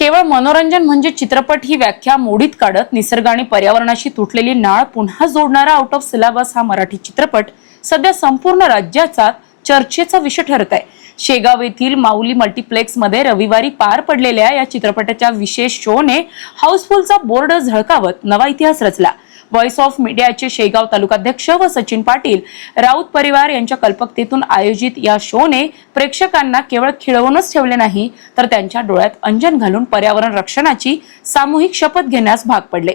केवळ मनोरंजन म्हणजे चित्रपट ही व्याख्या मोडीत काढत निसर्ग आणि पर्यावरणाशी तुटलेली नाळ पुन्हा जोडणारा आउट ऑफ सिलेबस हा मराठी चित्रपट सध्या संपूर्ण राज्याचा चर्चेचा विषय ठरत आहे। शेगाव येथील माऊली मल्टीप्लेक्स मध्ये रविवारी पार पडलेल्या या चित्रपटाच्या विशेष शोने हाऊसफुलचा बोर्ड झळकावत नवा इतिहास रचला। व्हॉइस ऑफ मीडियाचे शेगाव तालुकाध्यक्ष व सचिन पाटील राऊत परिवार यांच्या कल्पकतेतून आयोजित या शोने प्रेक्षकांना केवळ खिळवूनच ठेवले नाही तर त्यांच्या डोळ्यात अंजन घालून पर्यावरण रक्षणाची सामूहिक शपथ घेण्यास भाग पडले।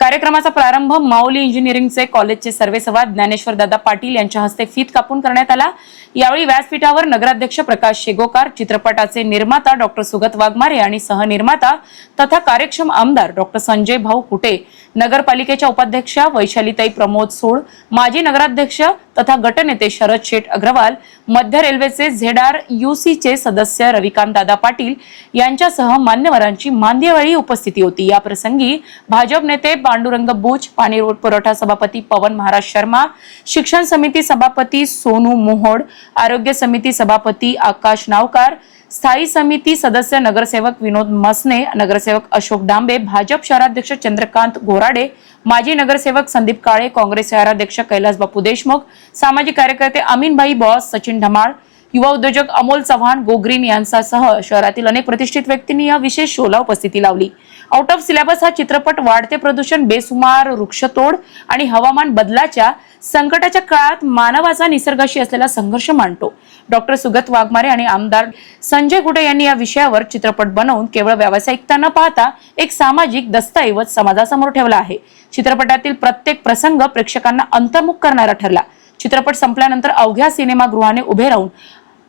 कार्यक्रमाचा प्रारंभ माऊली इंजिनिअरिंगचे कॉलेजचे सर्वेसर्वा ज्ञानेश्वर दादा पाटील यांच्या हस्ते फीत कापून करण्यात आला। यावेळी व्यासपीठावर नगराध्यक्ष प्रकाश शेगोकार, चित्रपटाचे निर्माता डॉक्टर सुगत वाघमारे आणि सहनिर्माता तथा कार्यक्षम आमदार डॉक्टर संजय भाऊ कुटे, नगरपालिकेच्या उपाध्यक्षा वैशालीताई प्रमोद सोळ, माजी नगराध्यक्ष तथा गटनेते शरद शेठ अग्रवाल, मध्य रेल्वेचे ZRUCचे सदस्य रविकांत दादा पाटील यांच्यासह मान्यवरांची मान्यवळी उपस्थिती होती। या प्रसंगी भाजप नेते पांडुरंग बुच, पाणी पुरवठा सभापती पवन महाराज शर्मा, शिक्षण समिती सभापती सोनू मोहोड, आरोग्य समिती सभापती आकाश नावकार, स्थायी समिती सदस्य नगरसेवक विनोद मसने, नगरसेवक अशोक डांबे, भाजप शहराध्यक्ष चंद्रकांत घोराडे, माजी नगरसेवक संदीप काळे, काँग्रेस शहराध्यक्ष कैलास बापू देशमुख, सामाजिक कार्यकर्ते अमीनभाई बॉस, सचिन धमाळ, युवा उद्योजक अमोल चव्हाण, गोग्रीन यांच्यासह शहरातील अनेक प्रतिष्ठित व्यक्तींनी या विशेष शोला उपस्थिती लावली। आउट ऑफ सिलेबस हा चित्रपट वाढते प्रदूषण, बेसुमार वृक्षतोड आणि हवामान बदलाच्या संकटाच्या काळात मानवाचा निसर्गाशी असलेला संघर्ष मांडतो। डॉक्टर सुगत वाघमारे आणि आमदार संजय कुटे यांनी या विषयावर चित्रपट बनवून केवळ व्यावसायिकता न पाहता एक सामाजिक दस्तऐवज समाजासमोर ठेवला आहे। चित्रपटातील प्रत्येक प्रसंग प्रेक्षकांना अंतर्मुख करणारा ठरला। चित्रपट संपल्यानंतर अवघ्या सिनेमागृहाने उभे राहून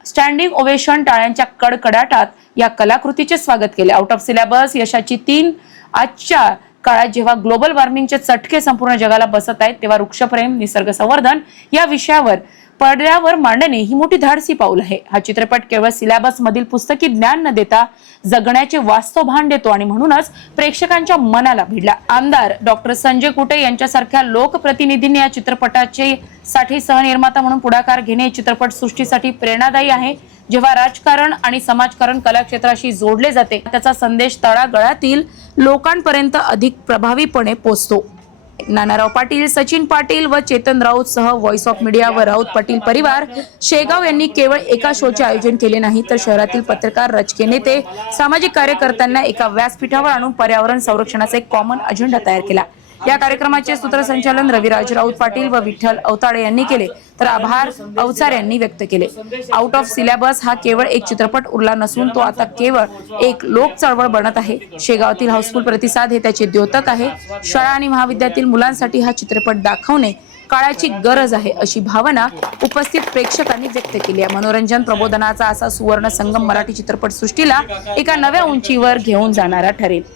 स्टँडिंग ओवेशन, टाळ्यांच्या कडकडाटात या कलाकृतीचे स्वागत केले। आउट ऑफ सिलेबस यशाची 3 आजच्या काळात जेव्हा ग्लोबल वॉर्मिंगचे चटके संपूर्ण जगाला बसत आहेत तेव्हा वृक्षप्रेम, निसर्ग संवर्धन या विषयावर पडद्यावर मांडणे ही मोठी धाडसी पाऊल आहे। हा चित्रपट केवळ सिलेबस मधील पुस्तकी ज्ञान न देता जगण्याचे वास्तव भान देतो आणि म्हणूनच प्रेक्षकांच्या मनाला भिडला। आमदार डॉक्टर संजय कुटे यांच्यासारख्या लोकप्रतिनिधींनी या चित्रपटाचे साठी सहनिर्माता म्हणून पुढाकार घेणे चित्रपट सृष्टीसाठी प्रेरणादायी आहे। जेव्हा राजकारण आणि समाजकारण कला क्षेत्राशी जोडले जाते त्याचा संदेश तळागाळातील लोकांपर्यंत अधिक प्रभावीपणे पोहोचतो। नानाराव पाटील, सचिन पाटील व चेतन राऊत सह व्हॉइस ऑफ मीडिया व राऊत पाटील परिवार शेगाव यांनी केवळ एका शोचे आयोजन केले नाही तर शहरातील पत्रकार, राजकीय नेते, सामाजिक कार्यकर्त्यांना एका व्यासपीठावर आणून पर्यावरण संरक्षणाचा एक कॉमन अजेंडा तयार केला। या कार्यक्रमाचे सूत्रसंचालन रविराज राऊत पाटील व विठ्ठल अवताडे यांनी केले तर आभार अवचार यांनी व्यक्त केले। आउट ऑफ सिलेबस हा केवळ एक चित्रपट उरला नसून तो आता केवळ एक लोक चळवळ बनत आहे। शेगावातील हाऊसफुल प्रतिसाद हे त्याचे द्योतक आहे। शाळा आणि महाविद्यालयातील मुलांसाठी हा चित्रपट दाखवणे काळाची गरज आहे अशी भावना उपस्थित प्रेक्षकांनी व्यक्त केली आहे। मनोरंजन प्रबोधनाचा असा सुवर्ण संगम मराठी चित्रपट सृष्टीला एका नव्या उंचीवर घेऊन जाणारा ठरेल।